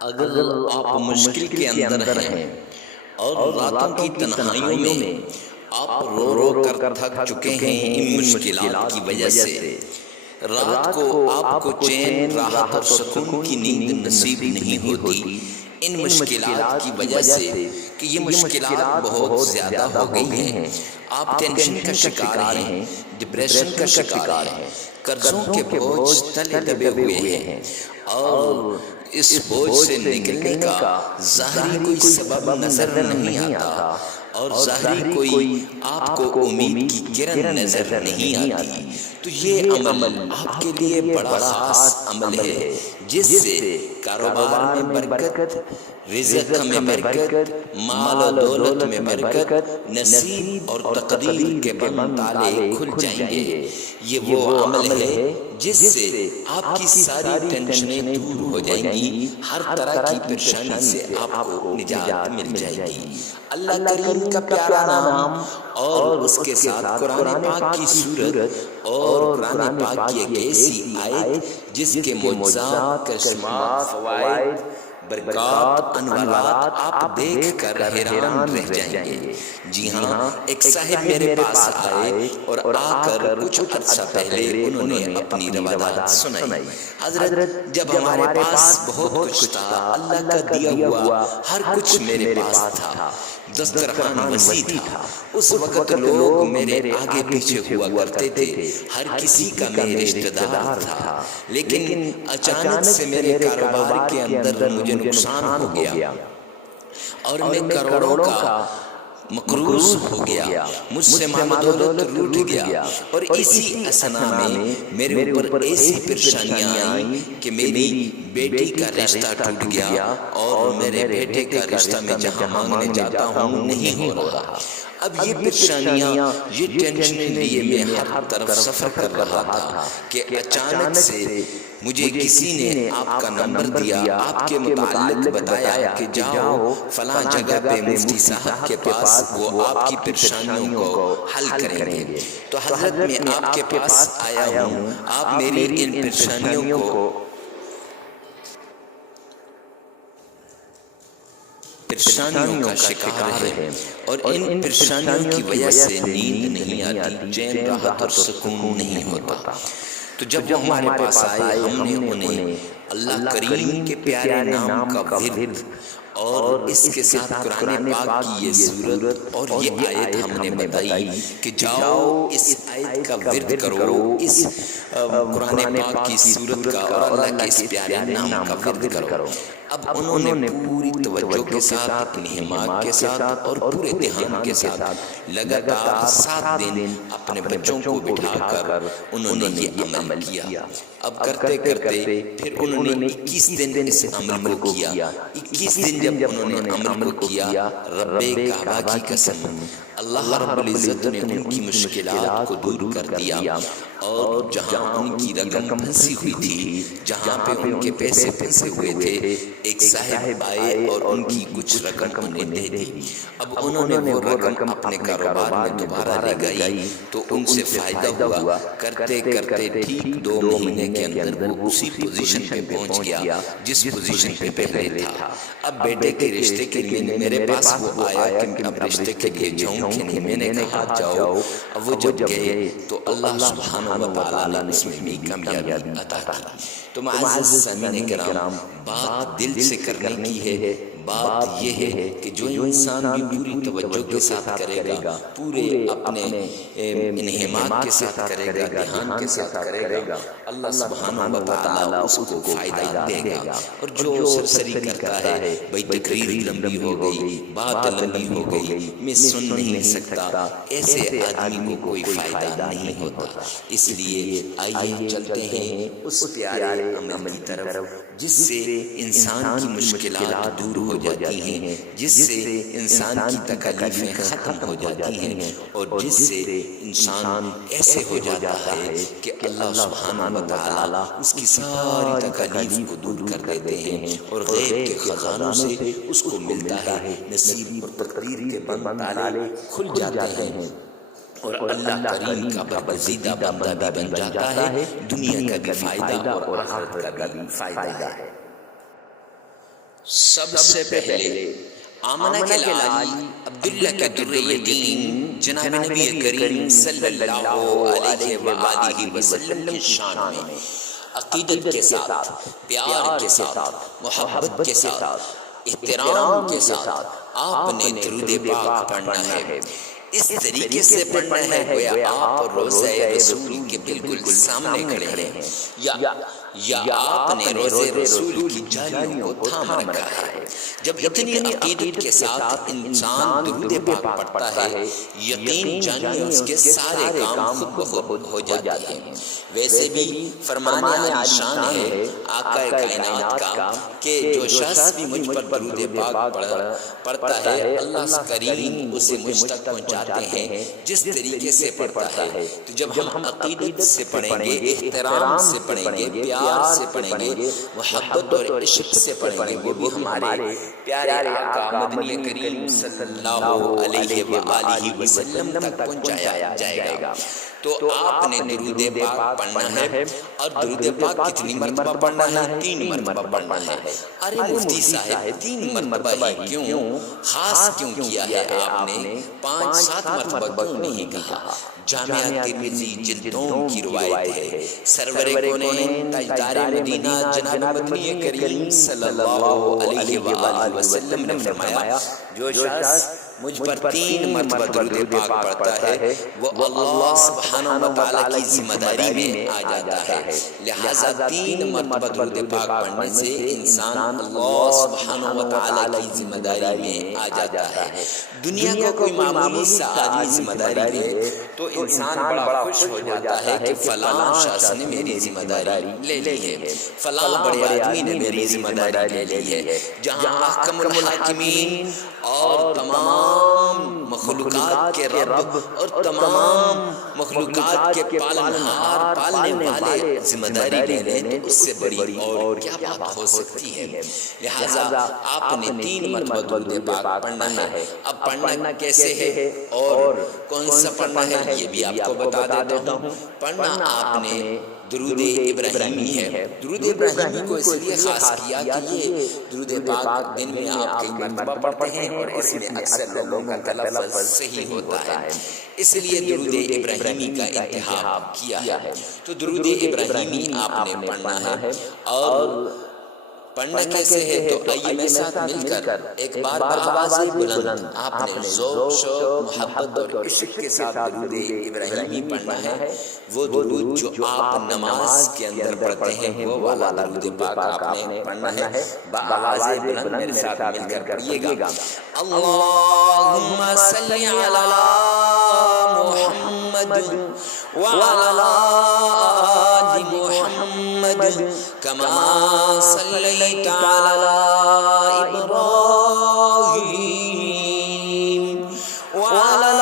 اگر آپ مشکل کے اندر ہیں اور راتوں کی تنہائیوں میں آپ رو رو کر تھک چکے ہیں ان مشکلات کی وجہ سے، رات کو آپ کو چین، راحت اور سکون کی نیند نصیب نہیں ہوتی ان مشکلات کی وجہ سے کہ یہ مشکلات بہت زیادہ ہو گئی ہیں۔ آپ ٹینشن کا شکار ہیں، ڈپریشن کا شکار ہیں، قرضوں کے بوجھ تلے دبے ہوئے ہیں، اور اس بوجھ سے نکلنے کا ظاہری کوئی سبب نظر نہیں آتا، اور ظاہری کوئی آپ کو امید کی کرن نظر نہیں آتی۔ تو یہ عمل آپ کے لیے بڑا خاص عمل ہے، جس سے کاروبار میں برکت، رزق میں برکت، مال و دولت میں برکت، نصیب اور تقدیر کے بند تالے کھل جائیں گے۔ یہ وہ عمل ہے جس سے آپ کی ساری ٹینشنیں دور ہو جائیں گی، ہر طرح کی پریشانی سے آپ کو نجات مل جائے گی۔ اللہ کریم کا پیارا نام اور اس کے ساتھ قرآن پاک کی سورت اور قرآن پاک کی ایک ایسی آیت جس کے معجزات، کرشمات، فوائد، برکات، انوارات آپ دیکھ کر حیران رہ جائیں گے۔ جی ہاں، ایک صاحب میرے پاس آئے اور آ کر کچھ عرصہ پہلے انہوں نے اپنی روایات سنائی۔ حضرت، جب ہمارے پاس بہت کچھ تھا، اللہ کا دیا ہوا ہر کچھ میرے پاس تھا، دسترخوان وسیع تھا، اس وقت لوگ میرے آگے پیچھے ہوا کرتے تھے، ہر کسی کا میں رشتہ دار تھا، لیکن اچانک سے میرے کاروبار کے اندر مجھے نقصان ہو گیا اور میں کروڑوں کا مقروض ہو گیا، مجھ سے مال و دولت لوٹ گیا، اور اسی اثنا میں میرے اوپر ایسی پریشانیاں آئیں کہ میری بیٹی کا رشتہ ٹوٹ گیا، اور میرے بیٹے کا رشتہ میں جہاں مانگنے جاتا ہوں نہیں ہو رہا۔ اب یہ پریشانیاں، یہ ٹینشنیں لیے میں ہر طرف سفر کر رہا تھا کہ اچانک سے مجھے کسی نے آپ کا نمبر دیا، آپ کے متعلق بتایا کہ جاؤ فلاں جگہ پہ مفتی صاحب کے پاس، وہ آپ کی پریشانیوں کو حل کریں گے۔ تو حضرت، میں آپ کے پاس آیا ہوں، آپ میری ان پریشانیوں کا شکار ہے، اور ان پریشانیوں کی وجہ سے نیند نہیں آتی، چین، راحت اور سکون نہیں ہوتا۔ تو جب وہ ہمارے پاس آئے، ہم نے انہیں اللہ کریم کے پیارے نام کا ورد اور اس کے ساتھ قرآن پاک کی یہ سورت اور یہ آیت ہم نے بتائی کہ جاؤ اس آیت کا ورد کرو، اس قرآن پاک کی سورت کا اور اللہ کے اس پیارے نام کا ورد کرو۔ اب انہوں نے پوری توجہ کے ساتھ، انہماک کے ساتھ اور پورے دھیان کے ساتھ لگاتار 7 دن اپنے بچوں کو بٹھا کر انہوں نے یہ عمل کیا۔ اب کرتے کرتے پھر انہوں نے 21 دن اس عمل کو کیا۔ 21 دن جب انہوں نے عمل کو کیا، رب کعبہ کی قسم، اللہ رب العزت نے ان کی مشکلات کو دور کر دیا، اور جہاں ان کی رقم پھنسی ہوئی تھی، جہاں پہ ان کے پیسے پھنسے ہوئے تھے، ایک صاحب آئے اور ان کی کچھ رقم انہیں دے دی۔ اب انہوں نے وہ رقم اپنے کاروبار میں دوبارہ لگائی تو ان سے فائدہ ہوا۔ کرتے کرتے ٹھیک 2 مہینے کے اندر وہ اسی پوزیشن پہ پہنچ گیا جس پوزیشن پہ پہلے تھا۔ اب بیٹے کے رشتے کے لیے میرے پاس وہ آیا کہ اب رشتے کے لیے جاؤں کہ نہیں، میں نے کہا جاؤ۔ اب وہ جب گئے تو اللہ سبحانہ و تعالیٰ نے اس میں بھی کامیابی عطا کی۔ تو معزز سامعین کرام، بات دل سے کرنے کی ہے۔ بات یہ ہے کہ جو انسان بھی پوری توجہ کے ساتھ کرے گا، پورے اپنے انہماک کے ساتھ کرے گا، دھیان کے ساتھ کرے گا، اللہ سبحانہ و تعالیٰ اس کو فائدہ دے گا۔ اور جو سرسری کرتا ہے، بھئی تقریر لمبی ہو گئی، بات لمبی ہو گئی، میں سن نہیں سکتا، ایسے آدمی کو کوئی فائدہ نہیں ہوتا۔ اس لیے آئیے چلتے ہیں اس پیارے عمل کی طرف جس سے انسان کی مشکلات دور ہو جاتی ہیں، جس سے انسان کی تکالیفیں ختم ہو جاتی ہیں، اور جس سے انسان ایسے ہو جاتا ہے کہ اللہ سبحانہ و تعالیٰ اس کی ساری تکالیف کو دور کر دیتے ہیں، اور غیب کے خزانوں سے اس کو ملتا ہے، نصیب اور تقدیر کے بند تالے کھل جاتے ہیں، اور اللہ کریم کا برگزیدہ بندہ بھی بن جاتا ہے، دنیا کا بھی فائدہ اور آخرت کا بھی فائدہ ہے۔ سب سے پہلے آمنہ کے لالی عبداللہ کے در یتیم جناب نبی کریم صلی اللہ علیہ وآلہ وسلم کی شان میں عقیدت کے ساتھ، پیار کے ساتھ، محبت کے ساتھ، احترام کے ساتھ آپ نے درود پاک پڑھنا ہے۔ اس طریقے سے پڑھنا ہے گویا آپ روضہ رسول کے بالکل سامنے کھڑے ہیں، یا آپ نے روضہ رسول کی جالیوں کو تھام رکھا ہے۔ جب اتنی عقیدت کے ساتھ انسان درود پاک پڑھتا ہے، یقین جانیے اس کے سارے کام خود بخود ہو جاتے ہیں۔ ویسے بھی فرمان عالی شان ہے آقا کائنات کا کہ جو شخص بھی مجھ پر درود پاک پڑھتا ہے، اللہ کریم اسے مجھ تک پہنچاتے ہیں جس طریقے سے پڑھتا ہے۔ تو جب ہم عقیدت سے پڑھیں گے، احترام سے پڑھیں گے، پیار سے پڑھیں گے، محبت اور عشق سے پڑھیں گے، وہ بھی ہمارے پیارے آقا مدنی کریم صلی اللہ علیہ وآلہ وسلم تک پہنچایا جائے گا۔ تو آپ نے درود پاک پڑھنا ہے، اور درود پاک کتنی مرتبہ پڑھنا ہے؟ 3 مرتبہ پڑھنا ہے۔ ارے مفتی صاحب 3 مرتبہ ہی کیوں؟ خاص کیوں کیا ہے آپ نے؟ 5-7 مرتبہ کیوں نہیں کہا؟ جامعہ ترمذی جلد 2 کی روایت ہے، سرور کونین تاجدار مدینہ جناب مدنی کریم صلی اللہ علیہ وآلہ وسلم نے فرمایا، جو شخص مجھ پر 3 مرتبہ درود پاک پڑھتا ہے وہ اللہ سبحانہ وتعالی کی ذمہ داری میں آ جاتا ہے۔ لہٰذا 3 مرتبہ درود پاک پڑھنے سے انسان اللہ سبحانہ وتعالی کی ذمہ داری میں آ جاتا ہے۔ دنیا کو کوئی معمولی سا آدمی ذمہ داری دے تو انسان بڑا خوش ہو جاتا ہے کہ فلاں شخص نے میری ذمہ داری لے لی ہے، فلاں بڑے آدمی نے میری ذمہ داری لے لی ہے۔ جہاں احکم الحاکمین اور تمام مخلوقات کے رب اور تمام مخلوقات کے پالنہار پالنے والے ذمہ داری لے لیں تو اس سے بڑی اور کیا بات ہو سکتی ہے۔ لہٰذا آپ نے 3 مرتبہ درود پاک پڑھنا ہے۔ اب پڑھنا کیسے ہے اور کون سا پڑھنا ہے یہ بھی آپ کو بتا دیتا ہوں۔ پڑھنا آپ نے درود ابراہیمی ہے۔ درود ابراہیمی کو اس لیے خاص کیا کہ یہ درود پاک دن میں آپ کئی مرتبہ پڑھتے ہیں اور اس میں اکثر لوگوں کا تلفظ صحیح ہوتا ہے، اس لیے درود ابراہیمی کا انتخاب کیا ہے۔ تو درود ابراہیمی آپ نے پڑھنا ہے، اور پڑھنا کیسے ہے تو آئیے میرے ساتھ مل کر ایک بار بآواز بلند آپ نے ذوق شوق محبت اور عشق کے ساتھ درود ابراہیمی پڑھنا ہے۔ وہ درود جو آپ نماز کے اندر پڑھتے ہیں وہ والا درود پاک آپ نے پڑھنا ہے۔ بآواز بلند میرے ساتھ مل کر پڑھیے گا۔ اللہم صلی علی محمد وعلی آل محمد کما صلیت علی ابراہیم وعلی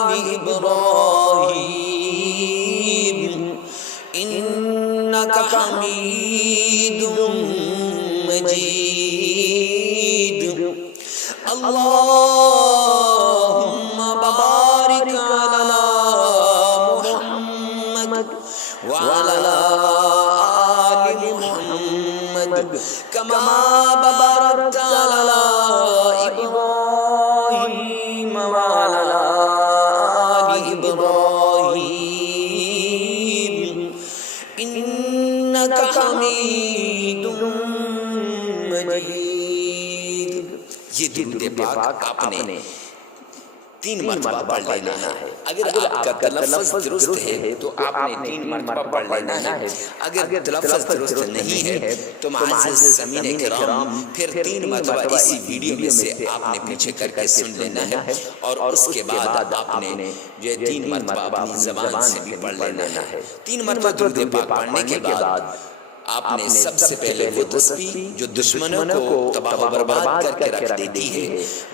آل ابراہیم انک حمید مجید۔ اللہم بارک علی محمد وعلی آل محمد کما بارکت علی ابراہیم وعلی آل ابراہیم انک حمید مجید۔ یہ درود پاک آپ نے 3 مرتبہ پڑھ لینا ہے۔ اگر آپ کا تلفظ درست ہے تو آپ نے 3 مرتبہ پڑھ لینا ہے۔ اگر تلفظ درست نہیں ہے تو معزز سامعین کرام پھر 3 مرتبہ اسی ویڈیو میں سے آپ نے پیچھے کر کے سن لینا ہے، اور اس کے بعد آپ نے یہ 3 مرتبہ اپنی زبان سے بھی پڑھ لینا ہے۔ 3 مرتبہ درود پاک پڑھنے کے بعد آپ نے سب سے پہلے وہ تسبیح جو دشمنوں کو تباہ و برباد کر کے رکھ دیتی ہے،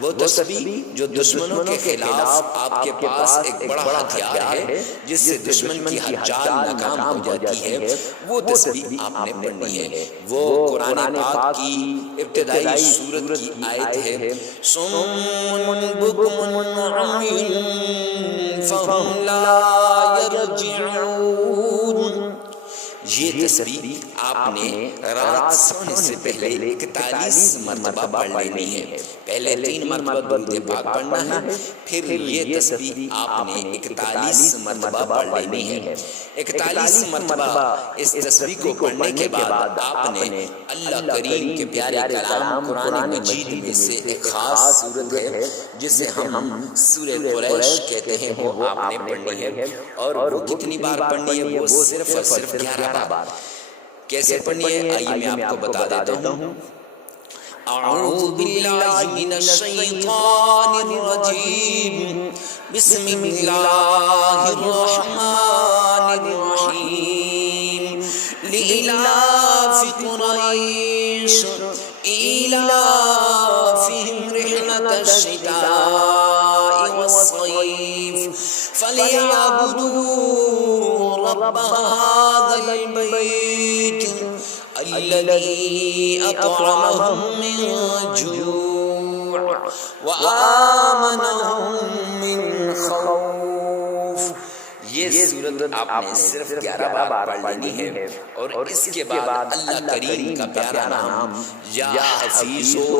وہ تسبیح جو دشمنوں کے خلاف آپ کے پاس ایک بڑا ہتھیار ہے جس سے دشمن کی ہر چال ناکام ہو جاتی ہے، وہ تسبیح آپ نے پڑھنی ہے۔ وہ قرآن پاک کی ابتدائی سورت کی آیت ہے، صم بکم عمی فہم لا یرجعون۔ یہ تسبیح آپ نے رات سونے سے پہلے 41 مرتبہ پڑھ لینی ہے۔ پہلے 3 مرتبہ درود پاک پڑھنا ہے، پھر یہ تسبیح آپ نے 41 مرتبہ پڑھ لینی ہے۔ 41 مرتبہ اس تسبیح کو پڑھنے کے بعد آپ نے اللہ کریم کے پیارے کلام قرآن مجید میں سے ایک خاص سورت ہے جسے ہم سورہ قریش کہتے ہیں، وہ آپ نے پڑھنی ہے۔ اور وہ کتنی بار پڑھنی ہے؟ وہ صرف اور صرف 11 بار۔ کیسے پڑھنی ہے آئیے میں آپ کو بتا دیتا ہوں۔ اعوذ باللہ من الشیطان الرجیم، بسم اللہ الرحمن الرحیم، لإلاف قریش إِيلَافِهِمْ رِحْلَةَ الشِّتَاءِ وَالصَّيْفِ فَلْيَعْبُدُوا رَبَّ هَذَا الْبَيْتِ الَّذِي أَطْعَمَهُم مِّن جُوعٍ وَآمَنَهُم مِّن خَوْفٍ۔ یہ سورت آپ نے صرف 11 بار پڑھ لینی ہے، اور اس کے بعد اللہ کریم کا پیارا نام یا حفیظ ہو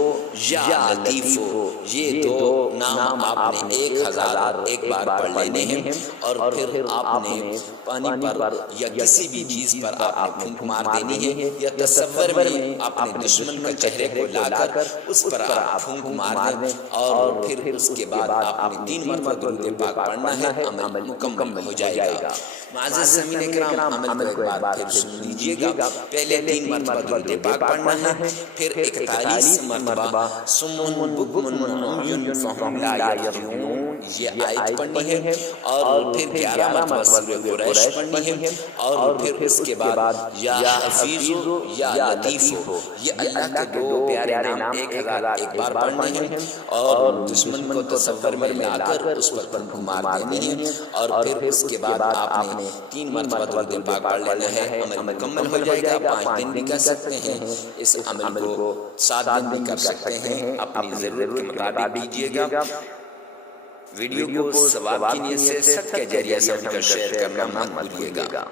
یا لطیف ہو، یہ دو نام آپ نے 1001 بار پڑھ لینے ہیں۔ اور پھر آپ نے پانی پر یا کسی بھی چیز پر آپ نے پھونک مار دینی ہے، یا تصور میں اپنے دشمن کا چہرے کو لا کر اس پر آپ پھونک مار دیں، اور پھر اس کے بعد آپ نے 3 مرتبہ درود پاک پڑھنا ہے، عمل مکمل ہو جائے گا۔ معزز سامعین کرام، عمل کو ایک بار پھر سن لیجئے گا۔ پہلے 3 مرتبہ درود پاک پڑھنا ہے، پھر 41 مرتبہ صم بکم عمی فہم لا یرجعون یہ آیت پڑھنی ہے، اور پھر 11 مرتبہ سورہ قریش پڑھنی ہے، اور پھر اس کے بعد یا حفیظ یا لطیف ہو، یہ اللہ کے 2 پیارے نام 1001 بار پڑھنے ہیں، اور دشمن کو تصور میں لا کر اس پر پھونک مار دینے ہیں، اور پھر اس کے بعد آپ نے 3 مرتبہ درود پاک پڑھ لینا ہے، عمل مکمل ہو جائے گا۔ 5 دن بھی کر سکتے ہیں اس عمل کو، 7 دن بھی کر سکتے ہیں، اپنی ضرورت کے مطابق کیجیے گا۔ ویڈیو کو ثواب کی نیت سے صدقہ جاریہ سمجھ کر شیئر کرنا مت بھولیے گا۔